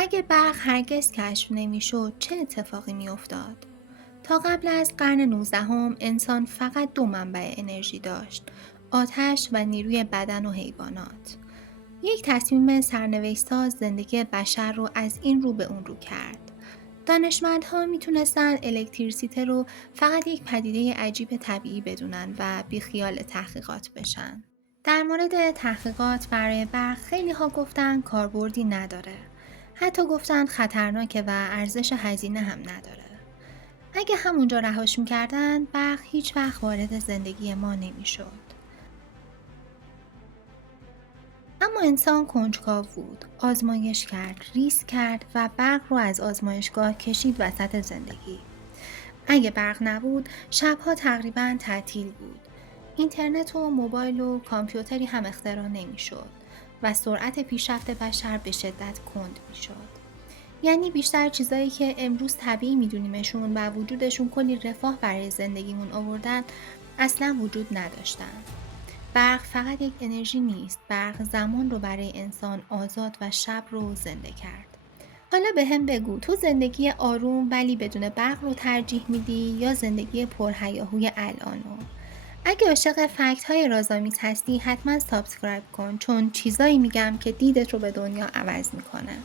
اگه برق هرگز کشف نمی‌شد چه اتفاقی می‌افتاد؟ تا قبل از قرن 19 انسان فقط دو منبع انرژی داشت: آتش و نیروی بدن و حیوانات. یک تصمیم سرنوشت‌ساز زندگی بشر رو از این رو به اون رو کرد. دانشمندها میتونستن الکتریسیته رو فقط یک پدیده عجیب طبیعی بدونن و بیخیال تحقیقات بشن. در مورد تحقیقات برای برق خیلی ها گفتن کاربردی نداره. حتی گفتن خطرناکه و ارزش هزینه هم نداره. اگه همونجا رهاش میکردن برق هیچ وقت وارد زندگی ما نمیشد. اما انسان کنجکاو بود، آزمایش کرد، ریسک کرد و برق رو از آزمایشگاه کشید وسط زندگی. اگه برق نبود، شبها تقریباً تعطیل بود. اینترنت و موبایل و کامپیوتری هم اختراع نمیشد و سرعت پیشرفت بشر به شدت کند میشد. یعنی بیشتر چیزایی که امروز طبیعی میدونیمشون و وجودشون کلی رفاه برای زندگیمون آوردن اصلا وجود نداشتن. برق فقط یک انرژی نیست، برق زمان رو برای انسان آزاد و شب رو زنده کرد. حالا به هم بگو تو زندگی آروم ولی بدون برق رو ترجیح میدی یا زندگی پرهیاهوی الانو؟ اگه عاشق فکت های رازآمیز هستی حتما سابسکرایب کن، چون چیزایی میگم که دیدت رو به دنیا عوض میکنه.